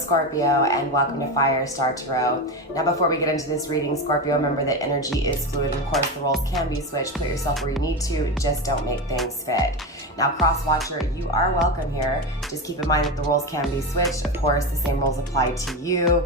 Scorpio, and welcome to Firestarpassion Tarot. Now, before we get into this reading, Scorpio, remember that energy is fluid. Of course, the roles can be switched. Put yourself where you need to, just don't make things fit. Now, cross-watcher, you are welcome here. Just keep in mind that the roles can be switched. Of course, the same roles apply to you.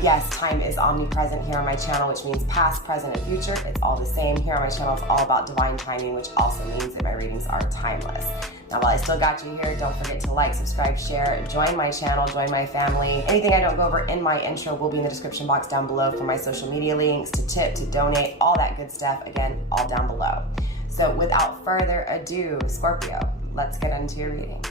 Yes, time is omnipresent here on my channel, which means past, present, and future. It's all the same. Here on my channel, it's all about divine timing, which also means that my readings are timeless. Now, while I still got you here, don't forget to like, subscribe, share, join my channel, join my family. Anything I don't go over in my intro will be in the description box down below for my social media links, to tip, to donate, all that good stuff. Again, all down below. So without further ado, Scorpio, let's get into your reading.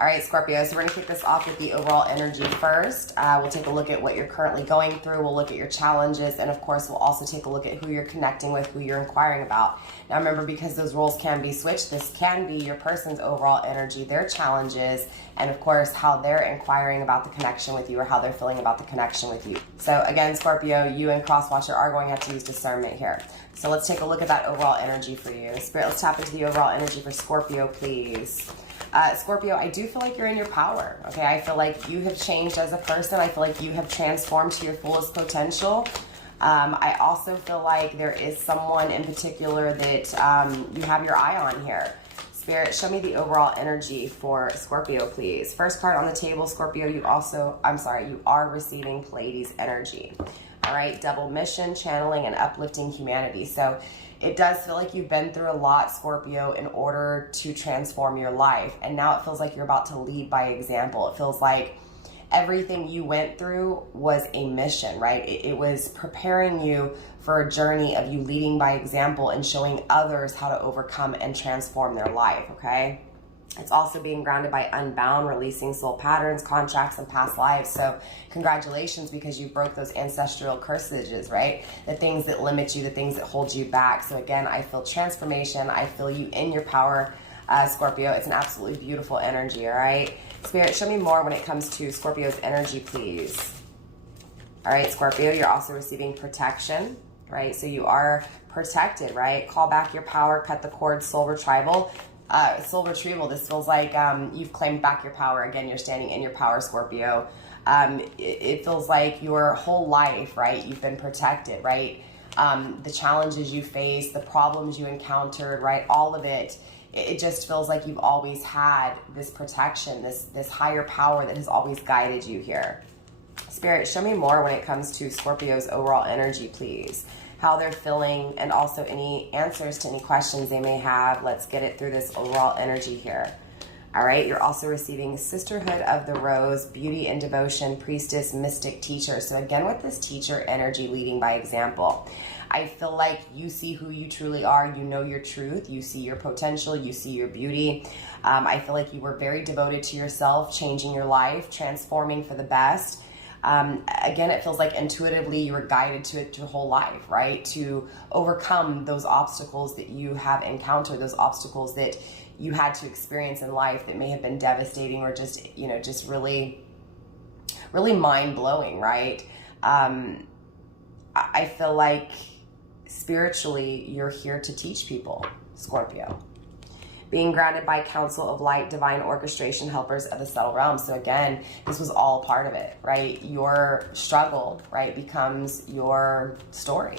All right, Scorpio, so we're gonna kick this off with the overall energy first. We'll take a look at what you're currently going through. We'll look at your challenges. And of course, we'll also take a look at who you're connecting with, who you're inquiring about. Now remember, because those roles can be switched, this can be your person's overall energy, their challenges, and of course, how they're inquiring about the connection with you or how they're feeling about the connection with you. So again, Scorpio, you and Crosswatcher are going to have to use discernment here. So let's take a look at that overall energy for you. Spirit, let's tap into the overall energy for Scorpio, please. Scorpio, I do feel like you're in your power, okay? I feel like you have changed as a person. I feel like you have transformed to your fullest potential. I also feel like there is someone in particular that you have your eye on here. Spirit, show me the overall energy for Scorpio, please. First card on the table, Scorpio, you are receiving Pleiades energy. All right, double mission, channeling, and uplifting humanity. So it does feel like you've been through a lot, Scorpio, in order to transform your life. And now it feels like you're about to lead by example. It feels like everything you went through was a mission, right? It was preparing you for a journey of you leading by example and showing others how to overcome and transform their life, okay? It's also being grounded by unbound, releasing soul patterns, contracts, and past lives. So congratulations, because you broke those ancestral curses, right? The things that limit you, the things that hold you back. So again, I feel transformation. I feel you in your power, Scorpio. It's an absolutely beautiful energy, all right? Spirit, show me more when it comes to Scorpio's energy, please. All right, Scorpio, you're also receiving protection, right? So you are protected, right? Call back your power, cut the cord, soul retrieval. This feels like you've claimed back your power. Again, you're standing in your power, Scorpio. It feels like your whole life, right, you've been protected, right? The challenges you faced, the problems you encountered, right, all of it, it just feels like you've always had this protection, this higher power that has always guided you here. Spirit, show me more when it comes to Scorpio's overall energy, please. How they're feeling, and also any answers to any questions they may have. Let's get it through this overall energy here. All right, you're also receiving Sisterhood of the Rose, Beauty and Devotion, Priestess, Mystic, Teacher. So again, with this teacher energy, leading by example, I feel like you see who you truly are. You know your truth. You see your potential. You see your beauty. I feel like you were very devoted to yourself, changing your life, transforming for the best. Again, it feels like intuitively you were guided to it your whole life, right? To overcome those obstacles that you have encountered, those obstacles that you had to experience in life that may have been devastating or just, just really, really mind-blowing, right? I feel like spiritually you're here to teach people, Scorpio. Being grounded by counsel of light, divine orchestration, helpers of the subtle realm. So again, this was all part of it, right? Your struggle, right, becomes your story.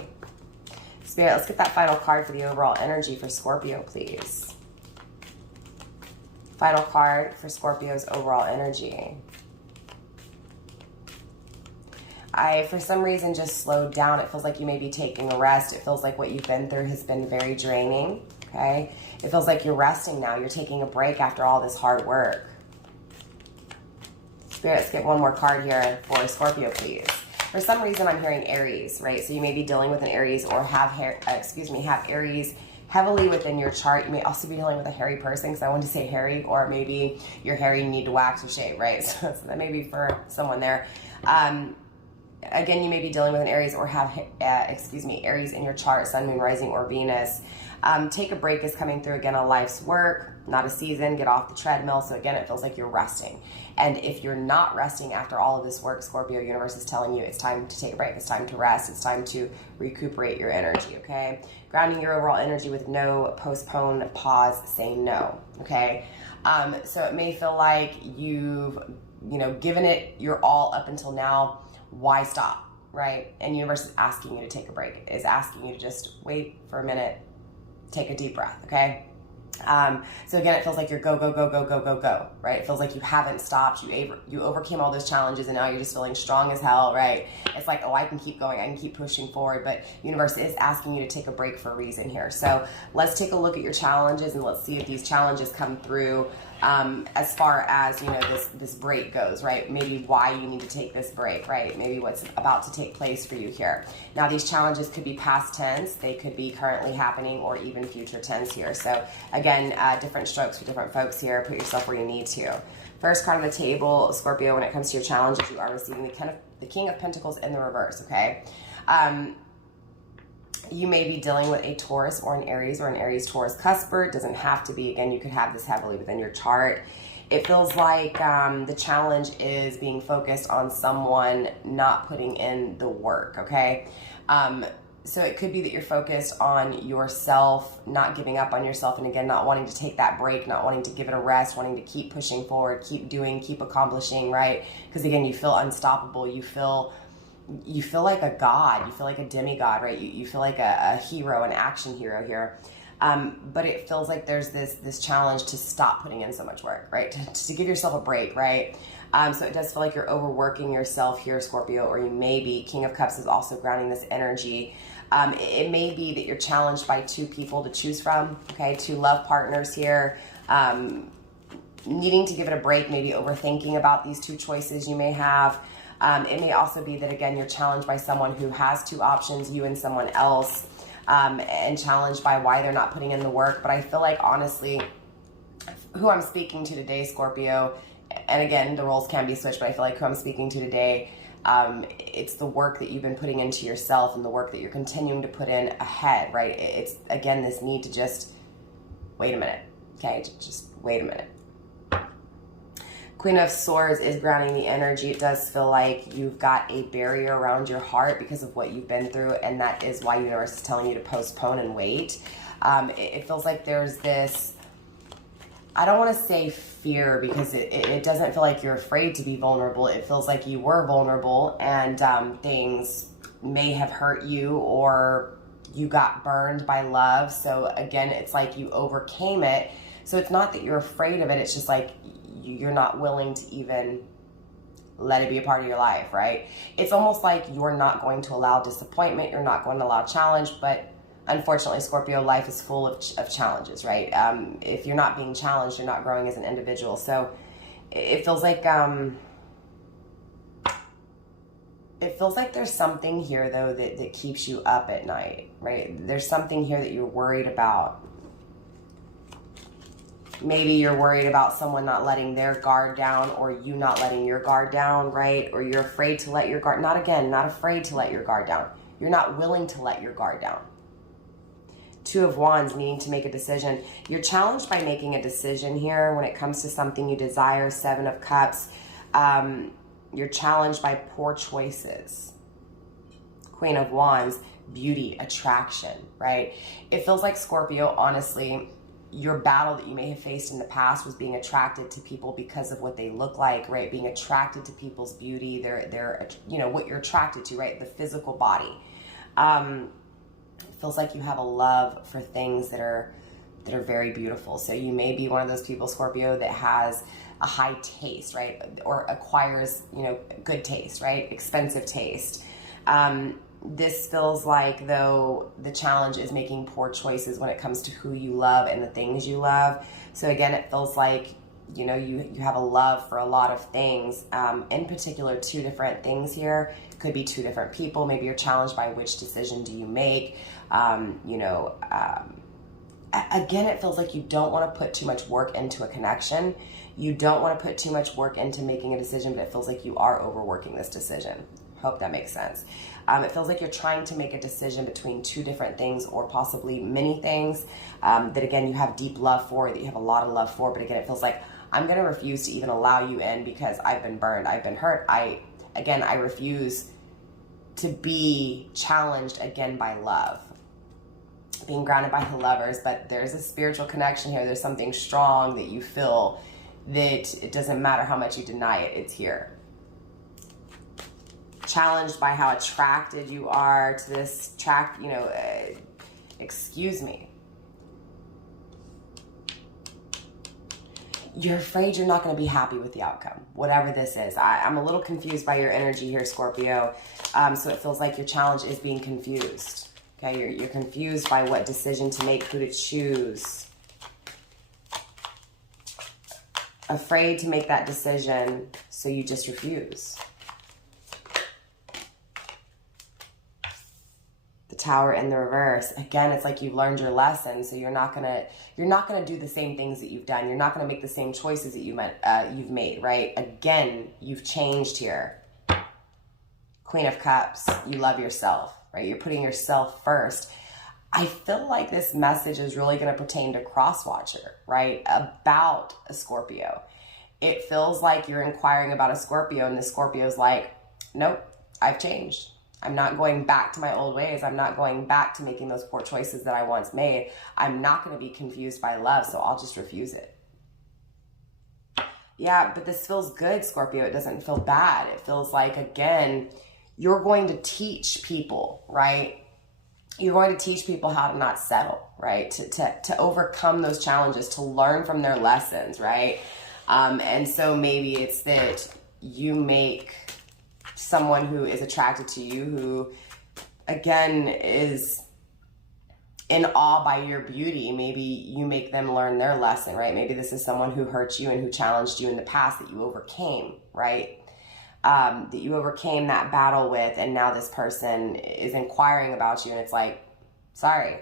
Spirit, let's get that final card for the overall energy for Scorpio, please. Final card for Scorpio's overall energy. I, for some reason, just slowed down. It feels like you may be taking a rest. It feels like what you've been through has been very draining, okay? It feels like you're resting now. You're taking a break after all this hard work. Spirit, let's get one more card here for Scorpio, please. For some reason, I'm hearing Aries, right? So you may be dealing with an Aries or have Aries heavily within your chart. You may also be dealing with a hairy person, because I wanted to say hairy, or maybe you're hairy and you need to wax or shave, right? So that may be for someone there. again, you may be dealing with an Aries or have, Aries in your chart, Sun, Moon, Rising, or Venus. Take a break is coming through again on life's work, not a season. Get off the treadmill. So again, it feels like you're resting. And if you're not resting after all of this work, Scorpio, universe is telling you it's time to take a break. It's time to rest. It's time to recuperate your energy, okay? Grounding your overall energy with no, postpone, pause, say no, okay? So it may feel like you've, given it your all up until now. Why stop, right? And universe is asking you to take a break, is asking you to just wait for a minute, take a deep breath, okay? So again, it feels like you're go, right? It feels like you haven't stopped. You overcame all those challenges and now you're just feeling strong as hell, right? It's like, oh, I can keep going. I can keep pushing forward, but universe is asking you to take a break for a reason here. So let's take a look at your challenges and let's see if these challenges come through as far as, this break goes, right? Maybe why you need to take this break, right? Maybe what's about to take place for you here. Now, these challenges could be past tense, they could be currently happening, or even future tense here. So again, different strokes for different folks here. Put yourself where you need to. First card of the table, Scorpio, when it comes to your challenges, you are receiving the King of Pentacles in the reverse, okay? You may be dealing with a Taurus or an Aries Taurus cusper. It doesn't have to be. Again, you could have this heavily within your chart. It feels like the challenge is being focused on someone not putting in the work, okay? So it could be that you're focused on yourself, not giving up on yourself, and again, not wanting to take that break, not wanting to give it a rest, wanting to keep pushing forward, keep doing, keep accomplishing, right? Because again, you feel unstoppable. You feel like a god, you feel like a demigod, right? You feel like a hero, an action hero here. But it feels like there's this challenge to stop putting in so much work, right? To give yourself a break, right? So it does feel like you're overworking yourself here, Scorpio, or you may be. King of Cups is also grounding this energy. It may be that you're challenged by two people to choose from, okay? Two love partners here. Needing to give it a break, maybe overthinking about these two choices you may have. It may also be that, again, you're challenged by someone who has two options, you and someone else, and challenged by why they're not putting in the work. But I feel like, honestly, who I'm speaking to today, Scorpio, and again, the roles can be switched, but I feel like who I'm speaking to today, it's the work that you've been putting into yourself and the work that you're continuing to put in ahead, right? It's, again, this need to just wait a minute, okay? Just wait a minute. Queen of Swords is grounding the energy. It does feel like you've got a barrier around your heart because of what you've been through, and that is why universe is telling you to postpone and wait. It feels like there's this, I don't want to say fear, because it doesn't feel like you're afraid to be vulnerable. It feels like you were vulnerable and things may have hurt you, or you got burned by love. So again, it's like you overcame it. So it's not that you're afraid of it. It's just like you're not willing to even let it be a part of your life, right? It's almost like you're not going to allow disappointment. You're not going to allow challenge. But unfortunately, Scorpio, life is full of challenges, right? If you're not being challenged, you're not growing as an individual. So it feels like there's something here, though, that keeps you up at night, right? There's something here that you're worried about. Maybe you're worried about someone not letting their guard down, or you not letting your guard down, right? Or you're afraid to let your guard, not afraid to let your guard down. You're not willing to let your guard down. Two of Wands, needing to make a decision. You're challenged by making a decision here when it comes to something you desire. Seven of Cups. You're challenged by poor choices. Queen of Wands, beauty, attraction, right? It feels like, Scorpio, honestly, your battle that you may have faced in the past was being attracted to people because of what they look like, right? Being attracted to people's beauty, their what you're attracted to, right? The physical body. It feels like you have a love for things that are very beautiful. So you may be one of those people, Scorpio, that has a high taste, right? Or acquires, good taste, right? Expensive taste. This feels like, though, the challenge is making poor choices when it comes to who you love and the things you love. So again, it feels like, you have a love for a lot of things, in particular, two different things here. Could be two different people. Maybe you're challenged by which decision do you make. Again, it feels like you don't want to put too much work into a connection. You don't want to put too much work into making a decision, but it feels like you are overworking this decision. Hope that makes sense. It feels like you're trying to make a decision between two different things, or possibly many things that, again, you have deep love for, that you have a lot of love for. But again, it feels like I'm going to refuse to even allow you in because I've been burned. I've been hurt. I refuse to be challenged again by love, being grounded by the lovers. But there's a spiritual connection here. There's something strong that you feel that it doesn't matter how much you deny it, it's here. Challenged by how attracted you are to this excuse me. You're afraid you're not going to be happy with the outcome, whatever this is. I'm a little confused by your energy here, Scorpio. So it feels like your challenge is being confused. Okay, you're confused by what decision to make, who to choose. Afraid to make that decision, so you just refuse. The Tower in the reverse. Again, it's like you've learned your lesson, so you're not gonna do the same things that you've done. You're not gonna make the same choices that you've made, right? Again, you've changed here. Queen of Cups. You love yourself, right? You're putting yourself first. I feel like this message is really going to pertain to Crosswatcher, right? About a Scorpio. It feels like you're inquiring about a Scorpio, and the Scorpio's like, nope, I've changed. I'm not going back to my old ways. I'm not going back to making those poor choices that I once made. I'm not going to be confused by love, so I'll just refuse it. Yeah, but this feels good, Scorpio. It doesn't feel bad. It feels like, again, you're going to teach people, right? You're going to teach people how to not settle, right? To overcome those challenges, to learn from their lessons, right? And so maybe it's that you make someone who is attracted to you, who, again, is in awe by your beauty. Maybe you make them learn their lesson, right? Maybe this is someone who hurt you and who challenged you in the past that you overcame, right? That you overcame that battle with, and now this person is inquiring about you, and it's like, sorry,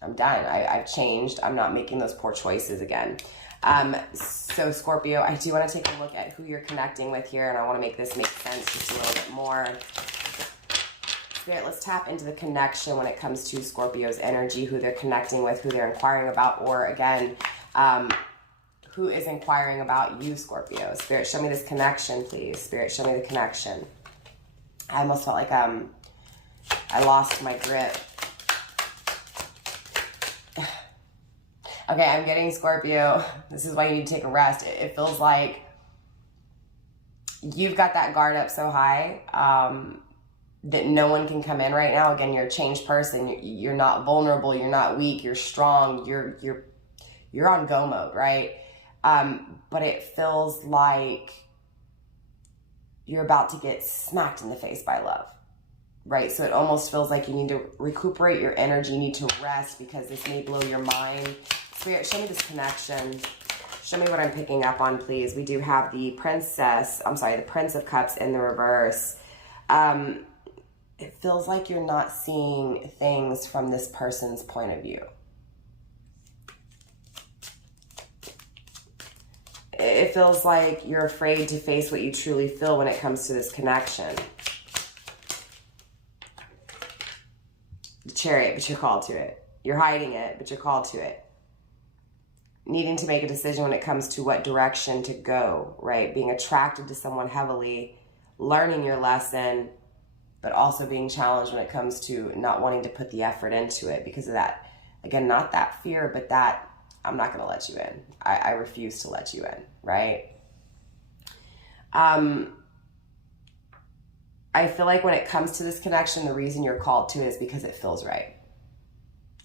I'm done. I've changed. I'm not making those poor choices again. So Scorpio, I do want to take a look at who you're connecting with here, and I want to make this make sense just a little bit more. Spirit, let's tap into the connection when it comes to Scorpio's energy, who they're connecting with, who they're inquiring about, or again, who is inquiring about you, Scorpio. Spirit, show me this connection, please. Spirit, show me the connection. I almost felt like I lost my grip. Okay, I'm getting Scorpio. This is why you need to take a rest. It feels like you've got that guard up so high that no one can come in right now. Again, you're a changed person. You're not vulnerable. You're not weak. You're strong. You're on go mode, right? But it feels like you're about to get smacked in the face by love, right? So it almost feels like you need to recuperate your energy. You need to rest because this may blow your mind. Spirit, show me this connection. Show me what I'm picking up on, please. We do have the Prince of Cups in the reverse. It feels like you're not seeing things from this person's point of view. It feels like you're afraid to face what you truly feel when it comes to this connection. The Chariot, but you're called to it. You're hiding it, but you're called to it. Needing to make a decision when it comes to what direction to go, right? Being attracted to someone heavily, learning your lesson, but also being challenged when it comes to not wanting to put the effort into it because of that. Again, not that fear, but that I'm not going to let you in. I refuse to let you in, right? I feel like when it comes to this connection, the reason you're called to it is because it feels right.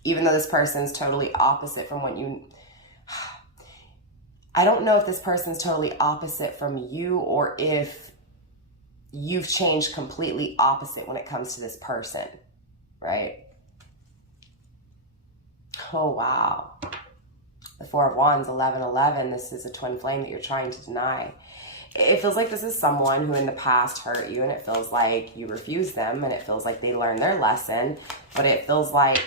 Even though this person's totally opposite from what you... I don't know if this person's totally opposite from you or if you've changed completely opposite when it comes to this person, right? Oh, wow. The Four of Wands, 1111. This is a twin flame that you're trying to deny. It feels like this is someone who in the past hurt you, and it feels like you refuse them, and it feels like they learned their lesson, but it feels like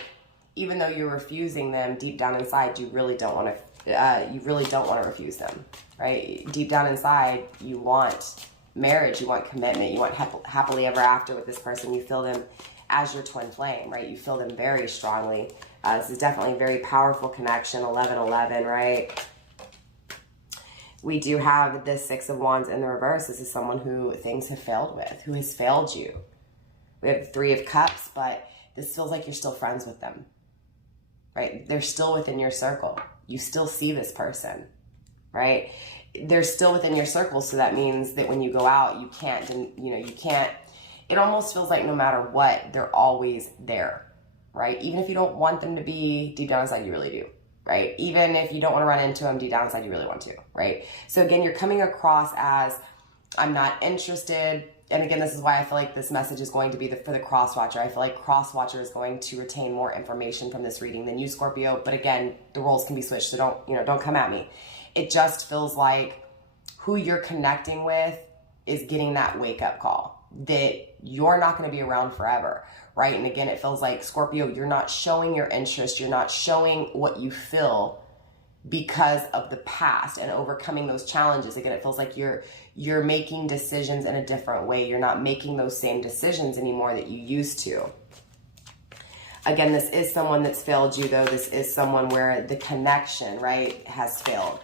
even though you're refusing them, deep down inside, you really don't want to refuse them, right? Deep down inside, you want marriage, you want commitment, you want happily ever after with this person. You feel them as your twin flame, right? You feel them very strongly. This is definitely a very powerful connection, 1111, right? We do have this Six of Wands in the reverse. This is someone who things have failed with, who has failed you. We have the Three of Cups, but this feels like you're still friends with them, right? They're still within your circle. You still see this person, right? They're still within your circle, so that means that when you go out, you can't, it almost feels like no matter what, they're always there, right? Even if you don't want them to be, deep down inside, you really do, right? Even if you don't want to run into them, deep down inside, you really want to, right? So again, you're coming across as, I'm not interested. And again, this is why I feel like this message is going to be for the cross watcher. I feel like cross watcher is going to retain more information from this reading than you, Scorpio. But again, the roles can be switched, so don't come at me. It just feels like who you're connecting with is getting that wake up call that you're not going to be around forever, right? And again, it feels like, Scorpio, you're not showing your interest. You're not showing what you feel because of the past and overcoming those challenges. Again, it feels like you're making decisions in a different way. You're not making those same decisions anymore that you used to. Again, this is someone that's failed you, though. This is someone where the connection, right, has failed.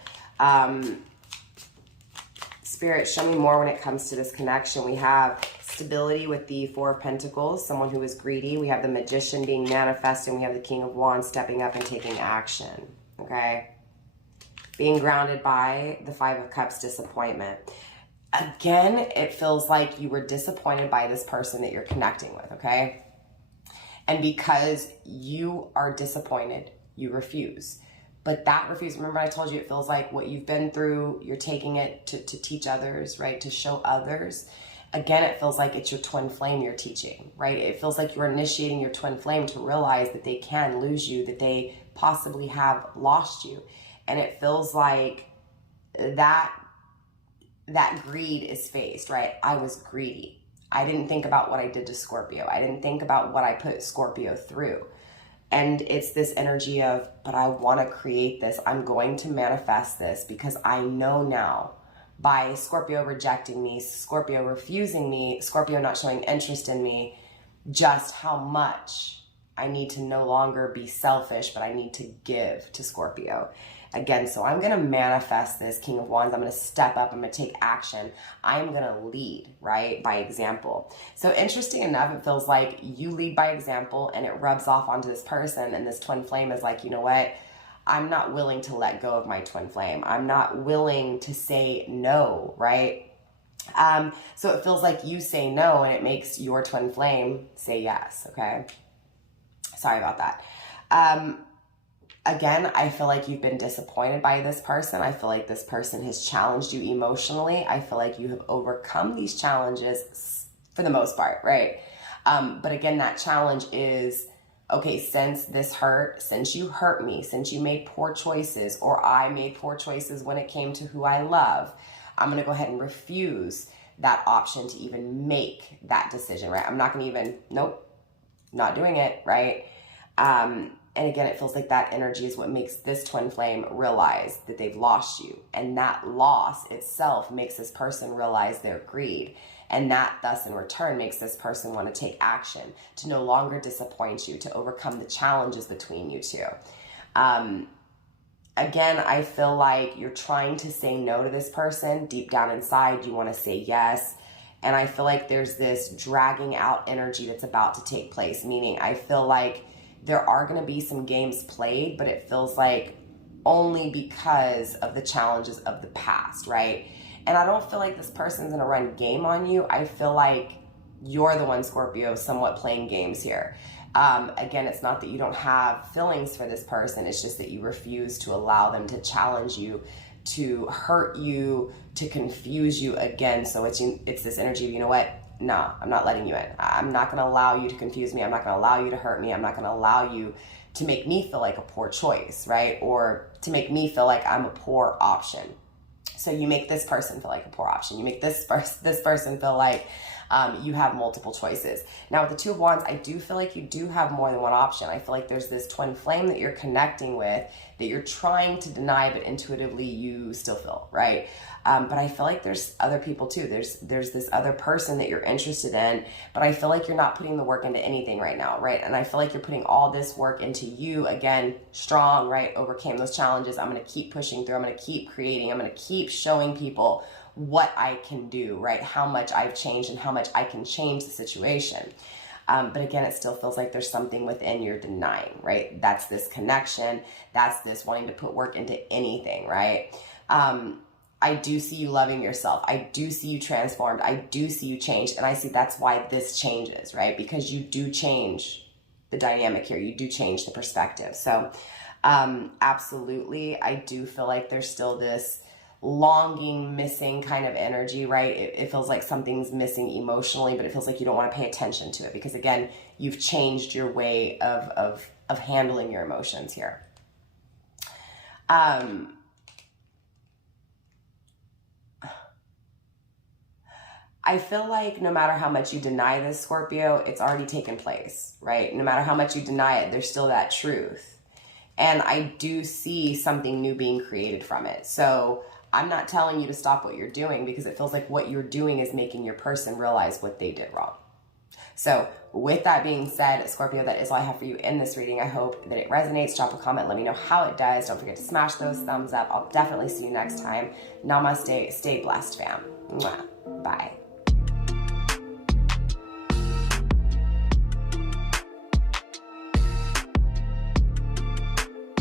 Spirit, show me more when it comes to this connection. We have stability with the Four of Pentacles, someone who is greedy. We have the Magician being manifesting. We have the King of Wands stepping up and taking action, okay? Being grounded by the Five of Cups, disappointment. Again, it feels like you were disappointed by this person that you're connecting with, okay? And because you are disappointed, you refuse. But that refuse, remember I told you it feels like what you've been through, you're taking it to teach others, right? To show others. Again, it feels like it's your twin flame you're teaching, right? It feels like you're initiating your twin flame to realize that they can lose you, that they possibly have lost you. And it feels like that greed is faced, right? I was greedy. I didn't think about what I did to Scorpio. I didn't think about what I put Scorpio through. And it's this energy of, but I want to create this. I'm going to manifest this because I know now by Scorpio rejecting me, Scorpio refusing me, Scorpio not showing interest in me, just how much I need to no longer be selfish, but I need to give to Scorpio. Again, so I'm going to manifest this King of Wands. I'm going to step up. I'm going to take action. I'm going to lead, right, by example. So interesting enough, it feels like you lead by example and it rubs off onto this person. And this twin flame is like, you know what? I'm not willing to let go of my twin flame. I'm not willing to say no, right? So it feels like you say no and it makes your twin flame say yes, okay? Sorry about that. Again, I feel like you've been disappointed by this person. I feel like this person has challenged you emotionally. I feel like you have overcome these challenges for the most part, right? But again, that challenge is, okay, since this hurt, since you hurt me, since you made poor choices, or I made poor choices when it came to who I love, I'm going to go ahead and refuse that option to even make that decision, right? I'm not going to even, nope, not doing it, right? And again, it feels like that energy is what makes this twin flame realize that they've lost you. And that loss itself makes this person realize their greed. And that thus in return makes this person want to take action, to no longer disappoint you, to overcome the challenges between you two. Again, I feel like you're trying to say no to this person. Deep down inside, you want to say yes. And I feel like there's this dragging out energy that's about to take place. Meaning, I feel like there are going to be some games played, but it feels like only because of the challenges of the past, right? And I don't feel like this person's going to run game on you. I feel like you're the one, Scorpio, somewhat playing games here. Again, it's not that you don't have feelings for this person. It's just that you refuse to allow them to challenge you, to hurt you, to confuse you again. So it's this energy of, you know what? No, I'm not letting you in. I'm not going to allow you to confuse me. I'm not going to allow you to hurt me. I'm not going to allow you to make me feel like a poor choice, right? Or to make me feel like I'm a poor option. So you make this person feel like a poor option. You make this person feel like You have multiple choices. Now with the Two of Wands, I do feel like you do have more than one option. I feel like there's this twin flame that you're connecting with that you're trying to deny, but intuitively you still feel, right? But I feel like there's other people too. There's this other person that you're interested in, but I feel like you're not putting the work into anything right now, right? And I feel like you're putting all this work into you, again, strong, right? Overcame those challenges. I'm going to keep pushing through. I'm going to keep creating. I'm going to keep showing people what I can do, right? How much I've changed and how much I can change the situation. But again, it still feels like there's something within you're denying, right? That's this connection. That's this wanting to put work into anything, right? I do see you loving yourself. I do see you transformed. I do see you changed. And I see that's why this changes, right? Because you do change the dynamic here. You do change the perspective. So absolutely, I do feel like there's still this longing, missing kind of energy, right? It feels like something's missing emotionally, but it feels like you don't want to pay attention to it because, again, you've changed your way of handling your emotions here. I feel like no matter how much you deny this, Scorpio, it's already taken place, right? No matter how much you deny it, there's still that truth. And I do see something new being created from it. So I'm not telling you to stop what you're doing because it feels like what you're doing is making your person realize what they did wrong. So with that being said, Scorpio, that is all I have for you in this reading. I hope that it resonates. Drop a comment. Let me know how it does. Don't forget to smash those thumbs up. I'll definitely see you next time. Namaste. Stay blessed, fam. Mwah. Bye.